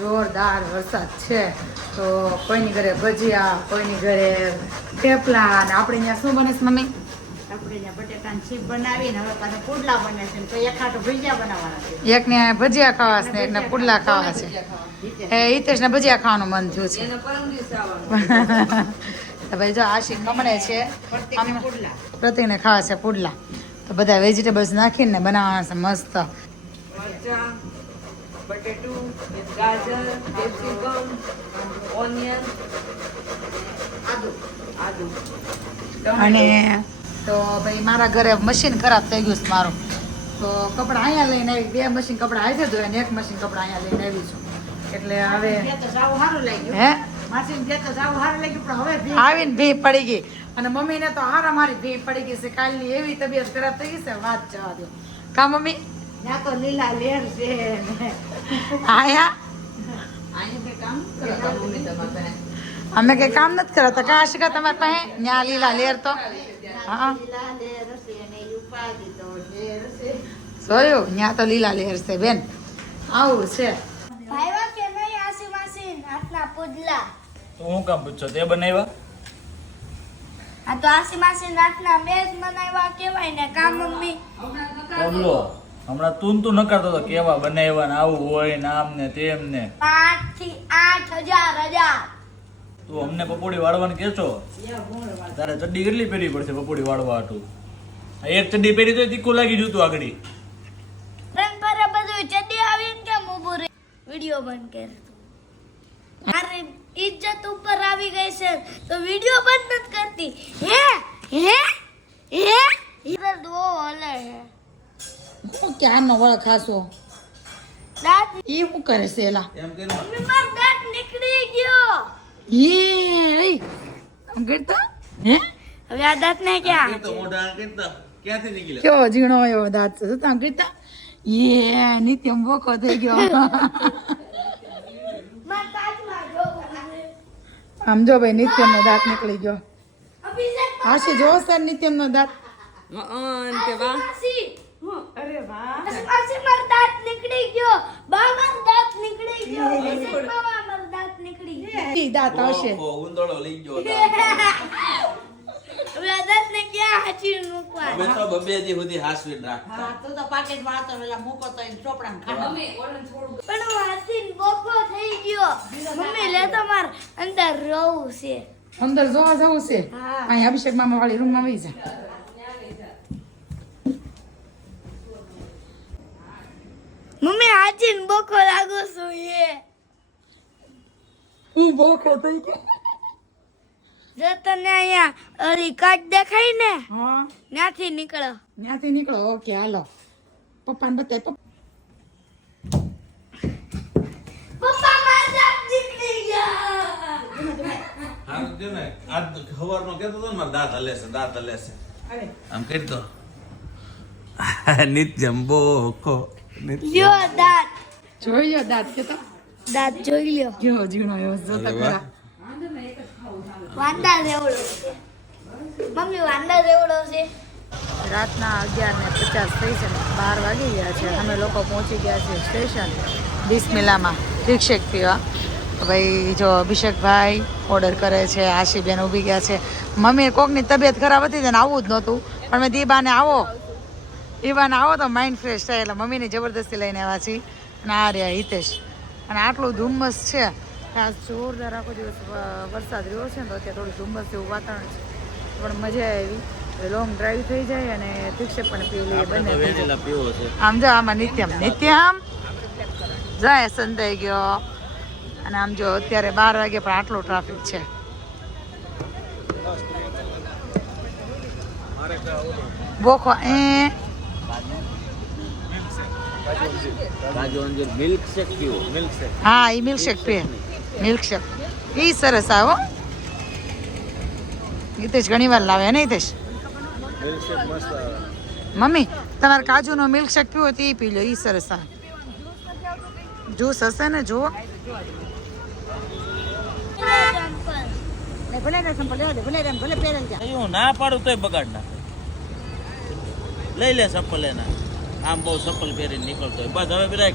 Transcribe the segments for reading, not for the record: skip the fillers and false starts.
જોરદાર વરસાદ છે. તો કોઈની ઘરે ભજીયા, કોઈની ઘરે થેપલા, અને આપણે અહીંયા શું બને છે મમ્મી? આપણે અહીંયા બટેટાની ચીપ બનાવીને હવે પાછા પુડલા બને છે તો એક હાટો ભજીયા બનાવવાના છે. એકને ભજીયા ખાવા છે ને એકને પુડલા ખાવા છે. એ હિતેશને ભજીયા ખાવાનું મન થયું છે. તો ભાઈ જો આશી કમળે છે, પ્રત્યેકને પુડલા. પ્રતિકને ખાવા છે પુડલા. તો બધા વેજીટેબલ્સ નાખીને બનાવવાના છે મસ્ત. મરચાં, બટેટું, ગાજર, કેપ્સિકમ, ઓનિયન, આદુ. અને તો ભાઈ મારા ઘરે મશીન ખરાબ થઈ ગયું છે મારું, તો કપડાં અહીંયા લઈને આવી. 2 મશીન કપડાં આવી ધોય અને 1 મશીન કપડાં અહીંયા લઈને આવી છું. એટલે હવે જે તો સાવ સારું લાગ્યું. હે માસીને જે તો સાવ સારું લાગ્યું પણ હવે ભી આવીને ભી પડી ગઈ. અને મમ્મીને તો હારા મારી ભી પડી ગઈ છે. કાલની એવી તબિયત ખરાબ થઈ ગઈ છે, વાત જવા દો. કા મમ્મી? ત્યાં તો લીલા લેર છે ને. આયા અહીંયા કંઈ કામ કરતા મમ્મી તમારે પાસે. અમે કઈ કામ નથી કરતા. કા શીખા તમારે પાસે ન્યા લીલા લેર તો હા લીલા લેર છે ને ઈ ઉપાધિ તો લેર છે. જોયું, ન્યા તો લીલા લેર છે બેન. આવું છે. ભાઈવા કે નહીં આસી માસી આટલા પુડલા? તો હું કામ પૂછો તે બનાવ્યા? આ તો આસી માસી આટલા મેં જ બનાવ્યા કેવાય ને કા મમ્મી? પગલો હમણાં તું ન કરતો તો કેવા બનાવ્યા ને આવું હોય ને આમ ને તેમ ને. 5 થી 8,000 તું અમને પપોડી વાળવાનું કે છો? તારે ચડ્ડી કેટલી પહેરવી પડશે પપોડી વાળવા હાટું? એક ચડ્ડી પહેરી તો તીખું લાગી જતું આગળ. રંગ પર બધું ચડી આવીને કેમ ઊભું રહે? વિડિયો બંધ કર. મારી ઇજ્જત ઉપર આવી ગઈ છે તો વિડિયો બંધ નથી કરતી. હે હે હે ઇધર દો ઓલે હે હું ક્યારનો વળ ખાશો? દાંત ઈ શું કરે છે એલા? એમ કે મમ્મી માર દાંત નીકળી ગયો. યે આમ કરતા હે હવે આ દાંત ને ક્યાં? ક્યાંથી નીકળ્યો? કેવો ઝીણો એવો દાંત છે. તો આમ કરતા યે નિત્યમ બોકો થઈ ગયો. માર દાંતમાં જો આમ જો ભાઈ નિત્યમનો દાંત નીકળી ગયો. અભિષેક આશી જો સર નિત્યમનો દાંત. કે વાહ. માસી અરે વાહ. માસી માર દાંત નીકળી ગયો. બા માર દાંત નીકળી ગયો. અભિષેક બાબા માર દાંત નીકળી ગયો. ઈ દાંત આવશે. ઉંદરડો લઈ ગયો. હવે આ દાંત ને ક્યાં હાચી મૂકવા? અમે તો બબે દી સુધી હાસવી રાખતા. હા તું તો પાકેટ વાળતો પેલા મૂકો તો એને ચોપડામાં ખાવા. મમ્મી ઓલન થોડું પણ હું હાથીને બોકો થઈ ગયો. મમ્મી લે તો માર અંદર રહું છે. અંદર જોવા જવું છે. હા. અહીં અભિષેક મામા વાળી રૂમમાં વહી જા. મમ્મી હાથીને બોકો લાગુ છું એ. ઈ બોકો થઈ ગયો. જો તને અહીંયા અરી કાચ દેખાય ને હા ત્યાંથી નીકળો. ત્યાંથી નીકળો. ઓકે હાલો પપ્પાને બતાય. પપ્પા માર દાંત નીકળી ગયા. હારું છે ને આજ સવારનો કહેતો હતો ને મારા દાંત હલે છે દાંત હલે છે. આમ કરી દો. નિત્યમ બોકો લ્યો દાંત. જોઈ લો દાંત કે તો દાંત જોઈ લ્યો. કેવો ઝીણો એવો જોતા ખરા. વાંદા જેવડો છે. મમ્મી વાંદા જેવડો છે. રાતના 11:50 થઈ છે ને 12 વાગી ગયા છે. અમે લોકો પહોંચી ગયા છે સ્ટેશન બિસ્મિલ્લામાં રિક્ષેક પીવા. તો ભાઈ જો અભિષેકભાઈ ઓર્ડર કરે છે, આશીબેન ઊભી ગયા છે. મમ્મી કોકની તબિયત ખરાબ હતી ને આવું જ નહોતું, પણ મેં દીબાને આવો તો માઇન્ડ ફ્રેશ થાય એટલે મમ્મીની જબરદસ્તી લઈને આવ્યા છીએ. અને આ રહ્યા હિતેશ. અને આટલું ધુમ્મસ છે આ જોરદાર આખો દિવસ વરસાદ રહ્યો છે ને તો અત્યારે થોડું ધુમ્મસ જેવું વાતાવરણ છે, પણ મજા આવી. લોંગ ડ્રાઈવ થઈ જાય અને રિક્ષા પણ પી લઈએ બંને થઈ જાય. આમ જો આમાં નિત્યમ જાય સંતાઈ ગયો. અને આમ જો અત્યારે 12 વાગે પણ આટલો ટ્રાફિક છે. બોખો કાજુ અંજીર મિલ્કશેક પીવો. મિલ્કશેક હા એ મિલ્કશેક પીએ. મિલ્કશેક એ સરસ આવો. હિતેશ ઘણી વાર લાવે ને હિતેશ. મિલ્કશેક મસ્ત આવે. મમ્મી તમારે કાજુનો મિલ્કશેક પીવો તો એ પી લો, એ સરસ આવે. જ્યુસ હશે ને જુઓ. ભલે સંપલ લેવા દે, ભલે પહેરેલ ત્યાં. હું ના પાડું તોય બગાડ નાખે. લઈ લે ચપ્પલ એના. આમ બહુ ચપ્પલ પહેરીને નીકળતો હોય. બસ હવે બ્રેક.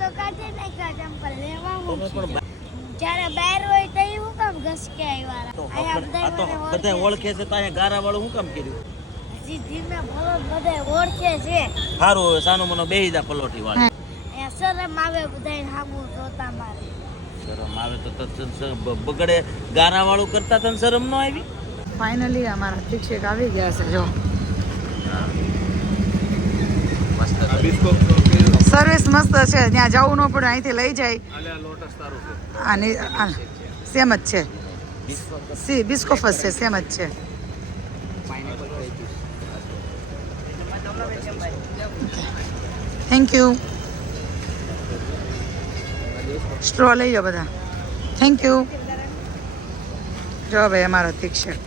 તો કાઢી નાખ્યા ચંપલ. જ્યારે બહાર હોય તો એ હું કામ ઘસકે આવ્યા અહીંયા બધા ઓળખે છે તો અહીંયા ગારા વાળું શું કામ કર્યું? હજી ધીમે બોલો બધા ઓળખે છે સારું હવે સાનું મનો બેહી જા પલોઠી વાળી. અહીંયા શરમ આવે બધાય સામું જોતા મારે શરમ આવે તો બગડે. ગારા વાળું કરતા તને શરમ ન આવી? ફાઇનલી અમારા શિક્ષક આવી ગયા છે જો સર્વિસ મસ્ત છે ત્યાં જવું ન પડે અહીંથી લઈ જાય અને સેમ જ છે બિસ્કોફ જ છે સેમ જ છે થેન્ક યુ સ્ટ્રો લઈ જાઓ બધા થેન્ક યુ જો ભાઈ અમારા શિક્ષક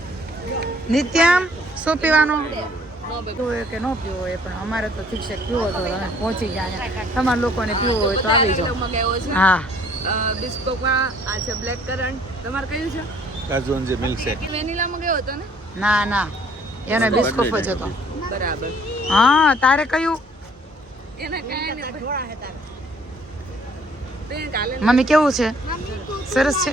નિત્યામ શું પીવાનું પીવું હોય કે ન પીવું હોય પણ અમારે તો શિક્ષક પીવો તો અમે પહોંચી ગયા અહીંયા તમારા લોકોને પીવું હોય તો આવી જાઓ મગાવ્યો છે હા બિસ્કોકમાં આ છે બ્લેક કરન્ટ. તમારે કયું છે? કાજુંજી મિલ્કશેક. વેનીલા મગાવ્યો હતો ને? ના ના એને બિસ્કોફ જ હતો બરાબર. હા તારે કયું એને કાંઈ નહીં. તે કાલે મમ્મી કેવું છે સરસ છે